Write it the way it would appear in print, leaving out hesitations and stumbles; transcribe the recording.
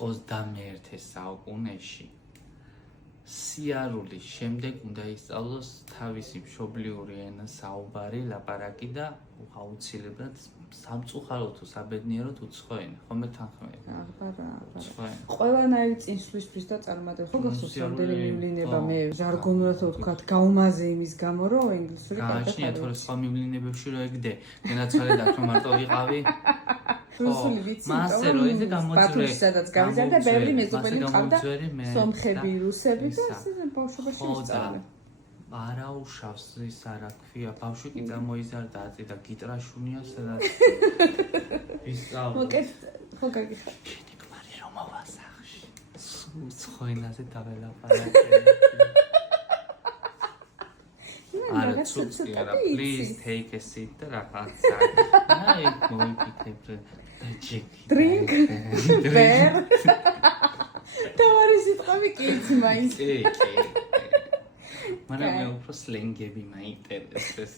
21 საუკუნეში სიარულის შემდეგ უნდა ისწავლოს თავისი მშობლიური ენა საუბარი, ლაპარაკი და აუცილებლად სამწუხაროდ თუ საბედნიეროდ უცხო ენა. ხომ ეთანხმები? ყველანაირი წინსვლისთვის და წარმატებას. ხო გახსოვს რამდენი მივლინება მე ჟარგონურად ვთქვათ, გაუმაზე იმის გამო, რომ ინგლისური გააჩნია თორე სხვა მივლინებებში რო ეგდე. განაცხადე და რომ მარტო ვიყავი. რუსული ვიცი, მასე რო ეს გამოძრე. ბათუმში სადაც გავიზარდა, ბევრი მეზობელი მყავდა, სომხები, რუსები და ეს ბავშვობაში ისწავლე. არაუშავს ის არა ქვია, ბავშვი კი გამოიზარდა აწი და გიტრაშუნია სადაც. ისწავლე. მოკეთ, ხო გაგიხარ. შენი ქმარი რომ მოვასახში. უცხო ენაზე დაველაპარაკე. არა ცუცი არა, please take a seat და რაღაცა. აი, მოიფიქრებ და ჯეკი. Drink. Beer. თავარი სიტყვები კი იცი მაინც. კი. მაგრამ მე უფრო სლენგები მაინტერესებს.